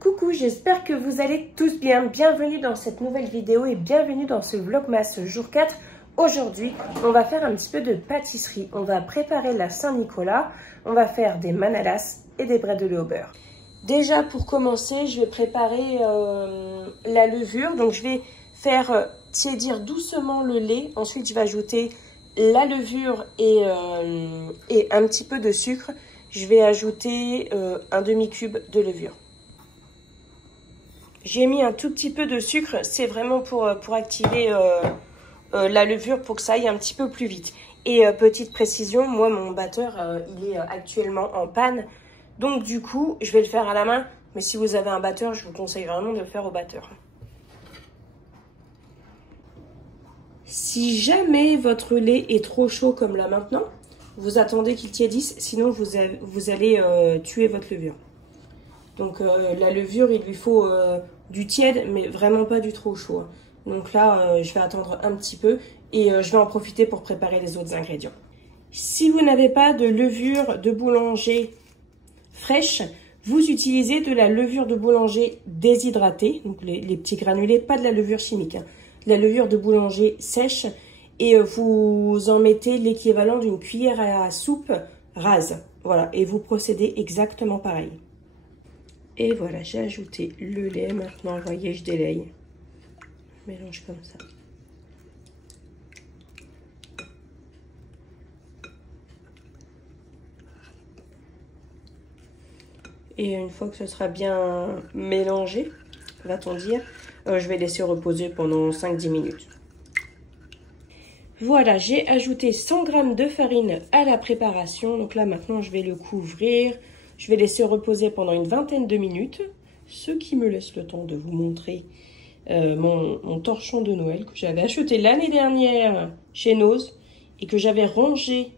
Coucou, j'espère que vous allez tous bien. Bienvenue dans cette nouvelle vidéo et bienvenue dans ce vlogmas jour 4. Aujourd'hui, on va faire un petit peu de pâtisserie. On va préparer la Saint-Nicolas. On va faire des manalas et des bredouilles au beurre. Déjà, pour commencer, je vais préparer la levure. Donc, je vais faire tiédir doucement le lait. Ensuite, je vais ajouter la levure et un petit peu de sucre. Je vais ajouter un demi-cube de levure. J'ai mis un tout petit peu de sucre, c'est vraiment pour activer la levure pour que ça aille un petit peu plus vite. Et petite précision, moi mon batteur il est actuellement en panne. Donc du coup, je vais le faire à la main. Mais si vous avez un batteur, je vous conseille vraiment de le faire au batteur. Si jamais votre lait est trop chaud comme là maintenant, vous attendez qu'il tiédisse, sinon vous allez tuer votre levure. Donc la levure, il lui faut du tiède, mais vraiment pas du trop chaud. Donc là, je vais attendre un petit peu et je vais en profiter pour préparer les autres ingrédients. Si vous n'avez pas de levure de boulanger fraîche, vous utilisez de la levure de boulanger déshydratée, donc les petits granulés, pas de la levure chimique, hein, de la levure de boulanger sèche, et vous en mettez l'équivalent d'une cuillère à soupe rase. Voilà, et vous procédez exactement pareil. Et voilà, j'ai ajouté le lait. Maintenant, vous voyez, je délaye. Je mélange comme ça. Et une fois que ce sera bien mélangé, va-t-on dire, je vais laisser reposer pendant 5-10 minutes. Voilà, j'ai ajouté 100 g de farine à la préparation. Donc là, maintenant, je vais le couvrir. Je vais laisser reposer pendant une vingtaine de minutes, ce qui me laisse le temps de vous montrer mon torchon de Noël que j'avais acheté l'année dernière chez Noz et que j'avais rangé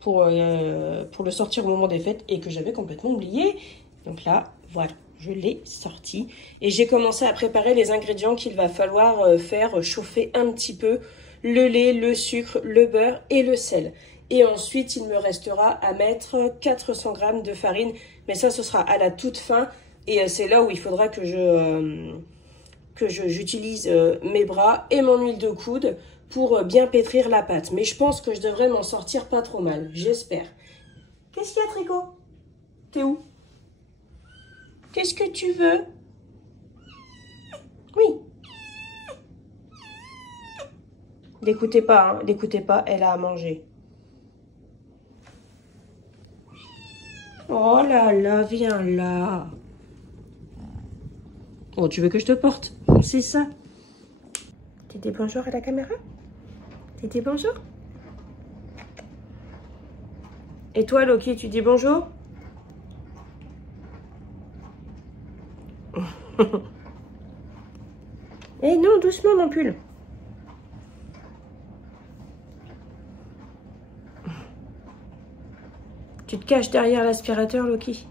pour le sortir au moment des fêtes et que j'avais complètement oublié. Donc là, voilà, je l'ai sorti et j'ai commencé à préparer les ingrédients qu'il va falloir faire chauffer un petit peu: le lait, le sucre, le beurre et le sel. Et ensuite, il me restera à mettre 400 g de farine. Mais ça, ce sera à la toute fin. Et c'est là où il faudra que j'utilise mes bras et mon huile de coude pour bien pétrir la pâte. Mais je pense que je devrais m'en sortir pas trop mal. J'espère. Qu'est-ce qu'il y a, Tricot? T'es où? Qu'est-ce que tu veux? Oui. L'écoutez pas, hein. L'écoutez pas, elle a à manger. Oh là là, viens là. Oh, tu veux que je te porte? C'est ça. Tu dis bonjour à la caméra? Tu dis bonjour? Et toi, Loki, tu dis bonjour? Eh non, doucement, mon pull. Tu te caches derrière l'aspirateur, Loki.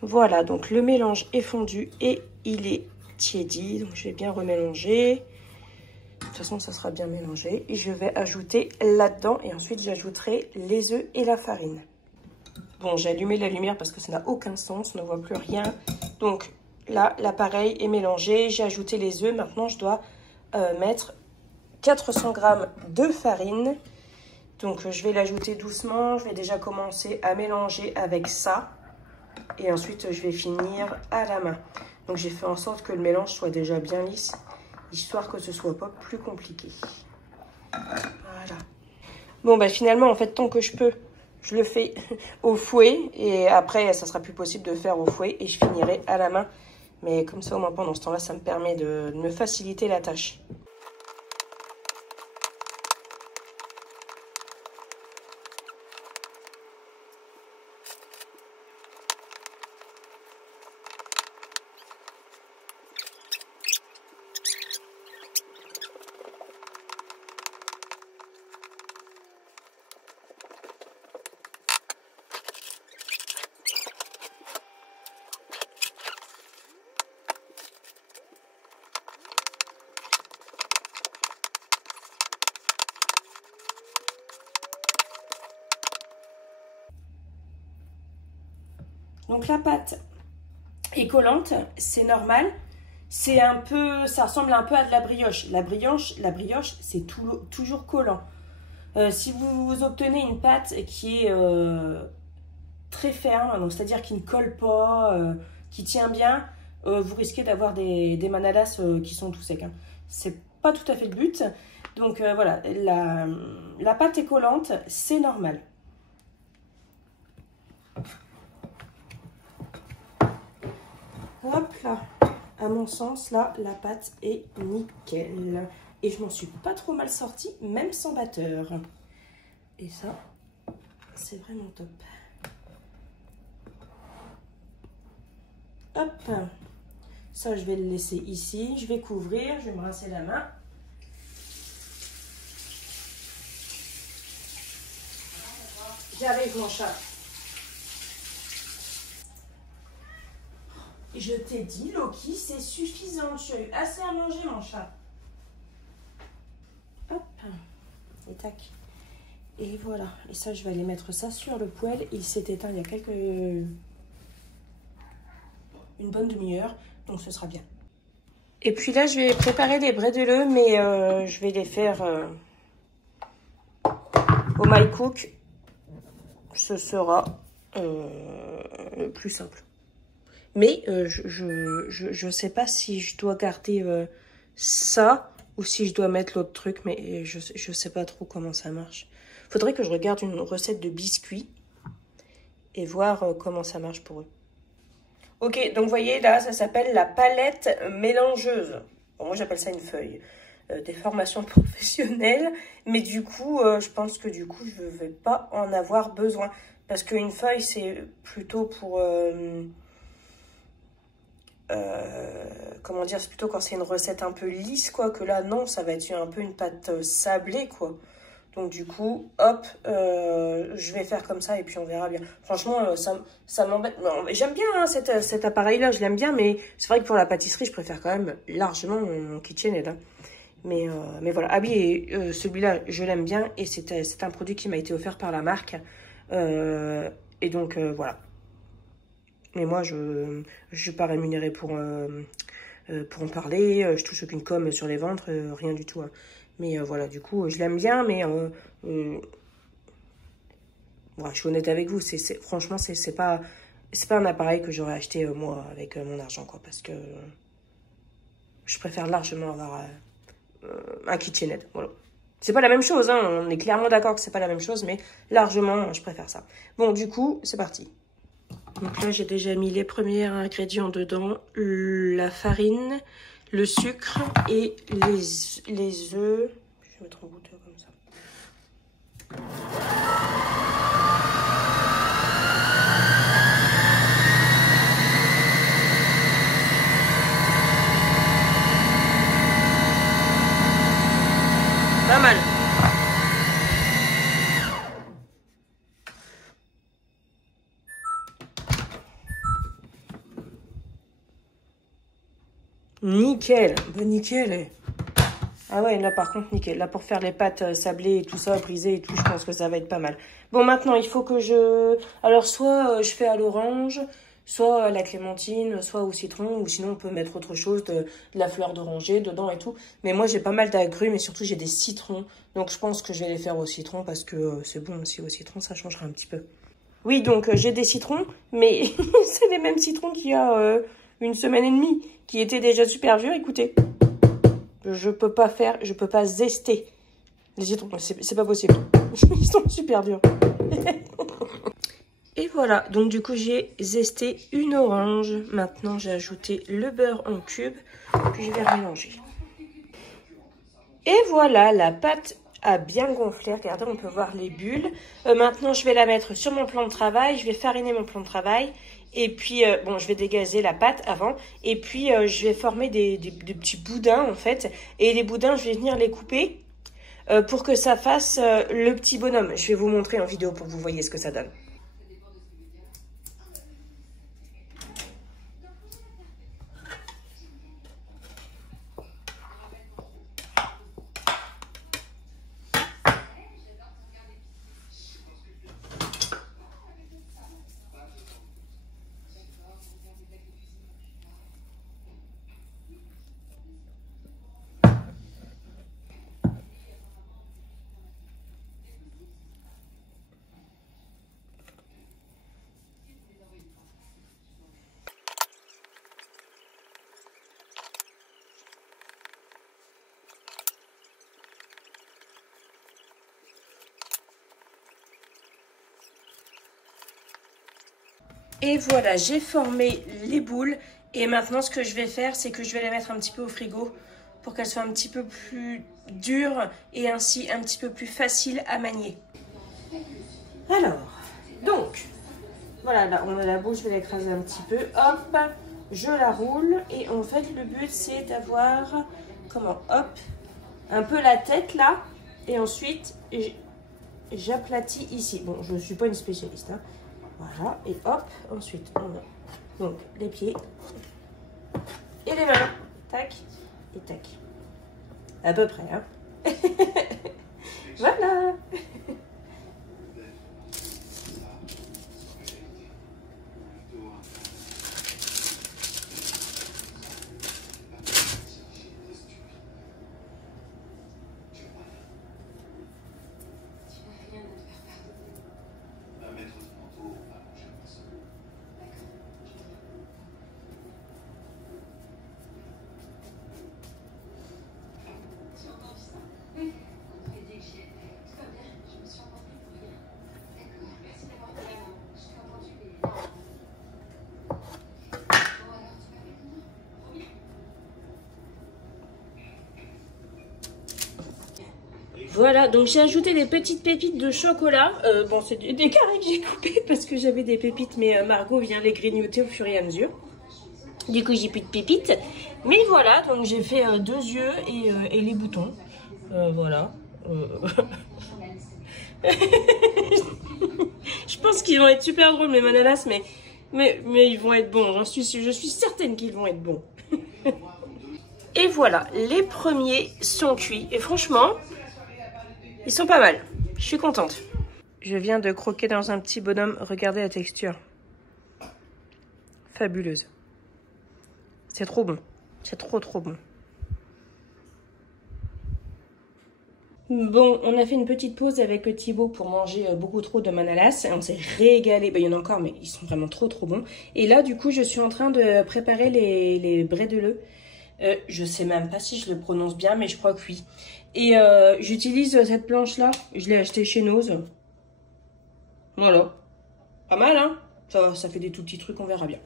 Voilà, donc le mélange est fondu et il est tiédi. Donc je vais bien remélanger. De toute façon, ça sera bien mélangé. Et je vais ajouter là-dedans. Et ensuite, j'ajouterai les œufs et la farine. Bon, j'ai allumé la lumière parce que ça n'a aucun sens. On ne voit plus rien. Donc là, l'appareil est mélangé. J'ai ajouté les œufs. Maintenant, je dois mettre 400 g de farine. Donc, je vais l'ajouter doucement. Je vais déjà commencer à mélanger avec ça. Et ensuite, je vais finir à la main. Donc, j'ai fait en sorte que le mélange soit déjà bien lisse, histoire que ce soit pas plus compliqué. Voilà. Bon, bah finalement, en fait, tant que je peux, je le fais au fouet. Et après, ça sera plus possible de faire au fouet. Et je finirai à la main. Mais comme ça, au moins, pendant ce temps-là, ça me permet de me faciliter la tâche. Donc la pâte est collante, c'est normal. C'est un peu, ça ressemble un peu à de la brioche. La brioche, c'est toujours collant. Si vous obtenez une pâte qui est très ferme, donc c'est-à-dire qui ne colle pas, qui tient bien, vous risquez d'avoir des manalas qui sont tout secs. Hein. C'est pas tout à fait le but. Donc voilà, la pâte est collante, c'est normal. Hop là, à mon sens, là, la pâte est nickel. Et je m'en suis pas trop mal sortie, même sans batteur. Et ça, c'est vraiment top. Hop, ça je vais le laisser ici. Je vais couvrir, je vais me rincer la main. J'arrive mon chat. Je t'ai dit, Loki, c'est suffisant. Tu as eu assez à manger, mon chat. Hop, et tac. Et voilà. Et ça, je vais aller mettre ça sur le poêle. Il s'est éteint il y a une bonne demi-heure, donc ce sera bien. Et puis là, je vais préparer les bredouilles, mais je vais les faire au my cook. Ce sera plus simple. Mais je sais pas si je dois garder ça ou si je dois mettre l'autre truc, mais je sais pas trop comment ça marche. Faudrait que je regarde une recette de biscuits et voir comment ça marche pour eux. Ok, donc vous voyez là, ça s'appelle la palette mélangeuse. Bon, moi j'appelle ça une feuille. Des formations professionnelles, mais du coup, je pense que du coup, je ne vais pas en avoir besoin. Parce qu'une feuille, c'est plutôt pour... comment dire, c'est plutôt quand c'est une recette un peu lisse, quoi, que là, non, ça va être un peu une pâte sablée, quoi. Donc du coup, hop, je vais faire comme ça et puis on verra bien. Franchement, ça m'embête. J'aime bien hein, cet appareil-là, je l'aime bien, mais c'est vrai que pour la pâtisserie, je préfère quand même largement mon KitchenAid. Hein. Mais voilà. Ah oui, celui-là, je l'aime bien et c'est un produit qui m'a été offert par la marque. Et donc, voilà. Mais moi, je ne suis pas rémunérée pour en parler. Je touche aucune com sur les ventres, rien du tout. Hein. Mais voilà, du coup, je l'aime bien, mais voilà, je suis honnête avec vous. Franchement, c'est pas un appareil que j'aurais acheté moi avec mon argent, quoi, parce que je préfère largement avoir un KitchenAid. Voilà. C'est pas la même chose, hein, on est clairement d'accord que c'est pas la même chose, mais largement, je préfère ça. Bon, du coup, c'est parti. Donc là, j'ai déjà mis les premiers ingrédients dedans, la farine, le sucre et les œufs. Je vais mettre en goûteur comme ça. Pas mal. Nickel, bah nickel. Ah ouais, là par contre nickel. Là pour faire les pâtes sablées et tout ça, brisées et tout, je pense que ça va être pas mal. Bon maintenant il faut que alors soit je fais à l'orange, soit à la clémentine, soit au citron, ou sinon on peut mettre autre chose, de la fleur d'oranger dedans et tout. Mais moi j'ai pas mal d'agrumes et surtout j'ai des citrons. Donc je pense que je vais les faire au citron parce que c'est bon aussi au citron, ça changera un petit peu. Oui donc j'ai des citrons, mais c'est les mêmes citrons qu'il y a une semaine et demie, qui étaient déjà super vieux, écoutez. Je peux pas zester les citrons, c'est pas possible. Ils sont super durs. Et voilà, donc du coup j'ai zesté une orange. Maintenant j'ai ajouté le beurre en cube, puis je vais mélanger. Et voilà, la pâte a bien gonflé. Regardez, on peut voir les bulles. Maintenant je vais la mettre sur mon plan de travail, je vais fariner mon plan de travail. Et puis, bon, je vais dégazer la pâte avant. Et puis, je vais former des petits boudins, en fait. Et les boudins, je vais venir les couper pour que ça fasse le petit bonhomme. Je vais vous montrer en vidéo pour que vous voyez ce que ça donne. Et voilà, j'ai formé les boules. Et maintenant, ce que je vais faire, c'est que je vais les mettre un petit peu au frigo pour qu'elles soient un petit peu plus dures et ainsi un petit peu plus faciles à manier. Alors, donc, voilà, là, on a la boule, je vais l'écraser un petit peu. Hop, je la roule. Et en fait, le but, c'est d'avoir, comment, hop, un peu la tête là. Et ensuite, j'aplatis ici. Bon, je ne suis pas une spécialiste, hein. Voilà, et hop, ensuite, on a donc les pieds et les mains. Tac et tac. À peu près, hein. Voilà. Voilà, donc j'ai ajouté des petites pépites de chocolat. Bon, c'est des carrés que j'ai coupés parce que j'avais des pépites, mais Margot vient les grignoter au fur et à mesure. Du coup, j'ai plus de pépites. Mais voilà, donc j'ai fait 2 yeux et les boutons. Voilà. Je pense qu'ils vont être super drôles, mes manalas, mais ils vont être bons. Je suis certaine qu'ils vont être bons. Et voilà, les premiers sont cuits. Et franchement, ils sont pas mal. Je suis contente. Je viens de croquer dans un petit bonhomme. Regardez la texture. Fabuleuse. C'est trop bon. C'est trop bon. Bon, on a fait une petite pause avec Thibaut pour manger beaucoup trop de manalas. On s'est régalé. Ben, il y en a encore, mais ils sont vraiment trop bons. Et là, du coup, je suis en train de préparer les bredele. Je sais même pas si je le prononce bien, mais je crois que oui. Et j'utilise cette planche-là. Je l'ai achetée chez Nose. Voilà. Pas mal, hein? Ça fait des tout petits trucs, on verra bien.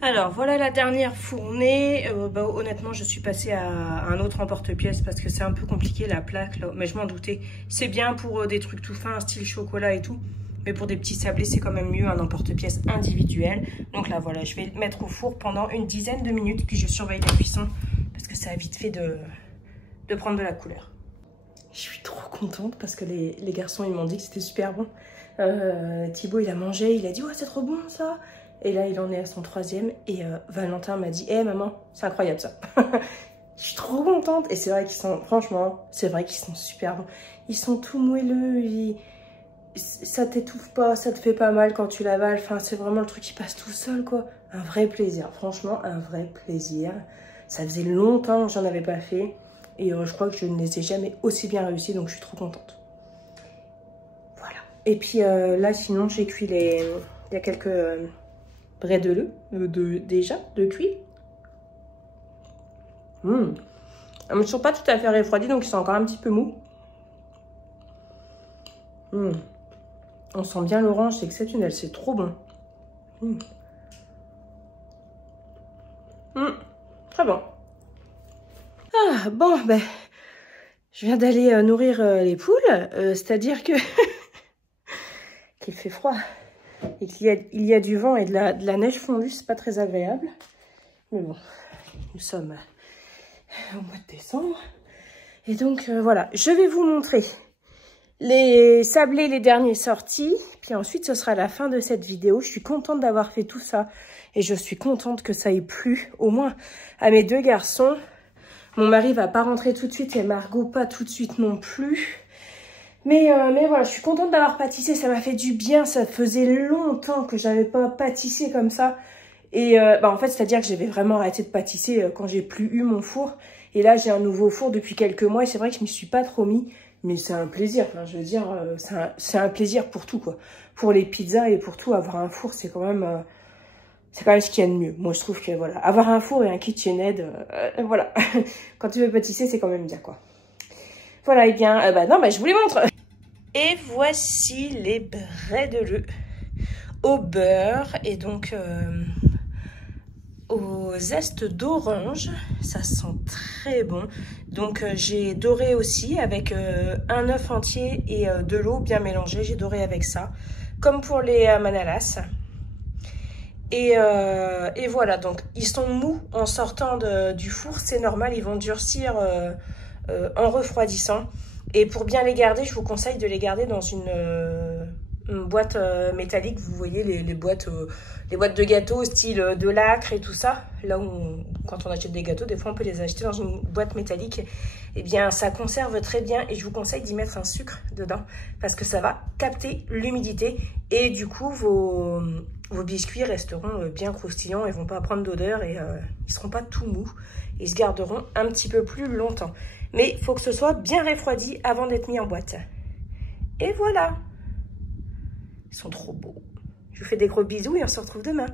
Alors, voilà la dernière fournée. Honnêtement, je suis passée à un autre emporte-pièce parce que c'est un peu compliqué la plaque, là. Mais je m'en doutais. C'est bien pour des trucs tout fins, style chocolat et tout. Mais pour des petits sablés, c'est quand même mieux un emporte-pièce individuel. Donc là, voilà, je vais le mettre au four pendant une dizaine de minutes. Puis je surveille la cuisson parce que ça a vite fait de prendre de la couleur. Je suis trop contente parce que les garçons, ils m'ont dit que c'était super bon. Thibaut, il a mangé, il a dit « Ouais, c'est trop bon ça !» Et là, il en est à son 3e. Et Valentin m'a dit « Hé, maman, c'est incroyable ça !» Je suis trop contente. Et c'est vrai qu'ils sont, franchement, c'est vrai qu'ils sont super bons. Ils sont tout moelleux, ça t'étouffe pas, ça te fait pas mal quand tu l'avales. Enfin, c'est vraiment le truc qui passe tout seul, quoi. Un vrai plaisir, franchement, un vrai plaisir. Ça faisait longtemps que j'en avais pas fait. Et je crois que je ne les ai jamais aussi bien réussis, donc je suis trop contente. Voilà. Et puis là, sinon, j'ai cuit il y a quelques bredele déjà de cuit. Ils ne sont pas tout à fait refroidis, donc ils sont encore un petit peu mous. On sent bien l'orange, c'est exceptionnel, c'est trop bon. Très bon. Ah, bon, ben, je viens d'aller nourrir les poules, c'est-à-dire que qu'il fait froid et qu'il y a du vent et de la neige fondue, c'est pas très agréable. Mais bon, nous sommes au mois de décembre. Et donc, voilà, je vais vous montrer les sablés, les derniers sortis. Puis ensuite, ce sera la fin de cette vidéo. Je suis contente d'avoir fait tout ça. Et je suis contente que ça ait plu, au moins, à mes 2 garçons. Mon mari va pas rentrer tout de suite et Margot pas tout de suite non plus. Mais voilà, je suis contente d'avoir pâtissé. Ça m'a fait du bien. Ça faisait longtemps que j'avais pas pâtissé comme ça. Et en fait, c'est-à-dire que j'avais vraiment arrêté de pâtisser quand j'ai plus eu mon four. Et là, j'ai un nouveau four depuis quelques mois. Et c'est vrai que je m'y suis pas trop mis. Mais c'est un plaisir. Enfin, je veux dire, c'est un plaisir pour tout, quoi. Pour les pizzas et pour tout, avoir un four, c'est quand même ce qu'il y a de mieux. Moi, je trouve que, voilà, avoir un four et un KitchenAid, voilà. Quand tu veux pâtisser, c'est quand même bien, quoi. Voilà, et bien, non, je vous les montre. Et voici les bredele. au beurre et donc au zeste d'orange. Ça sent très bon. Donc j'ai doré aussi avec un œuf entier et de l'eau bien mélangée. J'ai doré avec ça, comme pour les manalas. Et voilà, donc ils sont mous en sortant du four, c'est normal, ils vont durcir en refroidissant. Et pour bien les garder, je vous conseille de les garder dans une boîte métallique. Vous voyez les boîtes de gâteaux style de Lacre et tout ça. Là où quand on achète des gâteaux, des fois on peut les acheter dans une boîte métallique. Eh bien ça conserve très bien et je vous conseille d'y mettre un sucre dedans parce que ça va capter l'humidité et du coup vos biscuits resteront bien croustillants, ils vont pas prendre d'odeur et ils seront pas tout mous. Ils se garderont un petit peu plus longtemps. Mais il faut que ce soit bien refroidi avant d'être mis en boîte. Et voilà. Ils sont trop beaux. Je vous fais des gros bisous et on se retrouve demain.